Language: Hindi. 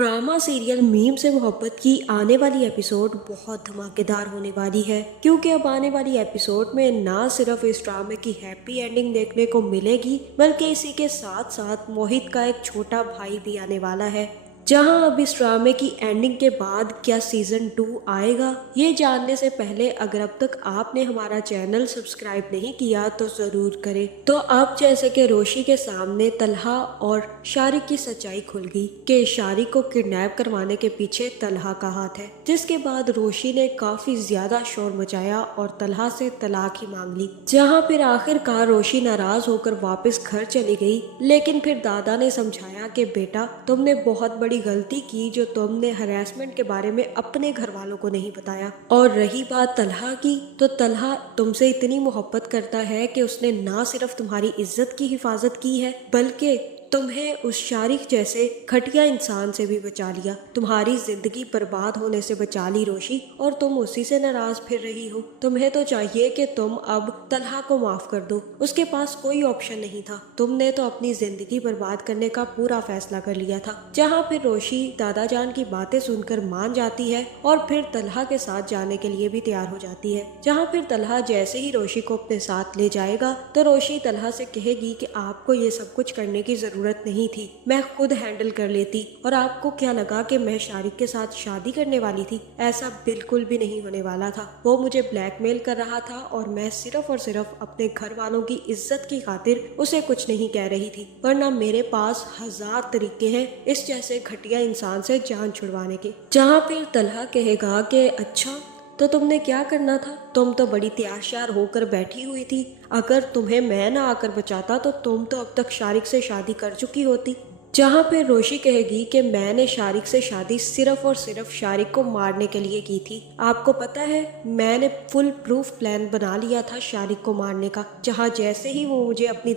ड्रामा सीरियल मीम से मोहब्बत की आने वाली एपिसोड बहुत धमाकेदार होने वाली है, क्योंकि अब आने वाली एपिसोड में ना सिर्फ इस ड्रामे की हैप्पी एंडिंग देखने को मिलेगी, बल्कि इसी के साथ साथ मोहित का एक छोटा भाई भी आने वाला है। जहां अब इस ड्रामे की एंडिंग के बाद क्या सीजन 2 आएगा, ये जानने से पहले अगर अब तक आपने हमारा चैनल सब्सक्राइब नहीं किया तो जरूर करें। तो अब जैसे कि रोशी के सामने तलहा और शारिक की सच्चाई खुल गई कि शारिक को किडनैप करवाने के पीछे तलहा का हाथ है, जिसके बाद रोशी ने काफी ज्यादा शोर मचाया और तलहा से तलाक ही मांग ली। जहां फिर आखिरकार रोशी नाराज होकर वापस घर चली गई, लेकिन फिर दादा ने समझाया कि बेटा तुमने बहुत बड़ी गलती की जो तुमने हरासमेंट के बारे में अपने घर वालों को नहीं बताया। और रही बात तलहा की, तो तलहा तुमसे इतनी मोहब्बत करता है कि उसने ना सिर्फ तुम्हारी इज्जत की हिफाजत की है, बल्कि तुम्हें उस शारिक जैसे घटिया इंसान से भी बचा लिया। तुम्हारी जिंदगी बर्बाद होने से बचा ली रोशी, और तुम उसी से नाराज फिर रही हो। तुम्हें तो चाहिए कि तुम अब तलहा को माफ कर दो। उसके पास कोई ऑप्शन नहीं था। तुमने तो अपनी जिंदगी बर्बाद करने का पूरा फैसला कर लिया था। जहाँ फिर रोशी दादा जान की बातें सुनकर मान जाती है और फिर तलहा के साथ जाने के लिए भी तैयार हो जाती है। जहाँ फिर तलहा जैसे ही रोशी को अपने साथ ले जाएगा तो रोशी तलहा से कहेगी कि आपको ये सब कुछ करने की जरूरत नहीं थी, मैं खुद हैंडल कर लेती। और आपको क्या लगा कि मैं शारिक के साथ शादी करने वाली थी? ऐसा बिल्कुल भी नहीं होने वाला था। वो मुझे ब्लैकमेल कर रहा था और मैं सिर्फ और सिर्फ अपने घर वालों की इज्जत की खातिर उसे कुछ नहीं कह रही थी, वरना मेरे पास 1000 तरीके हैं इस जैसे घटिया इंसान से जान छुड़वाने के। जहाँ फिर तलहा कहेगा कि अच्छा तो तुमने क्या करना था? तुम तो बड़ी तैयार होकर बैठी हुई थी। अगर तुम्हें मैं ना आकर बचाता तो तुम तो अब तक शारिक से शादी कर चुकी होती। जहाँ पे रोशी कहेगी कि मैंने शारिक से शादी सिर्फ और सिर्फ शारिक को मारने के लिए की थी। आपको पता है मैंने फुल प्रूफ प्लान बना लिया था शारिक को मारने का। जहाँ जैसे ही वो मुझे अपनी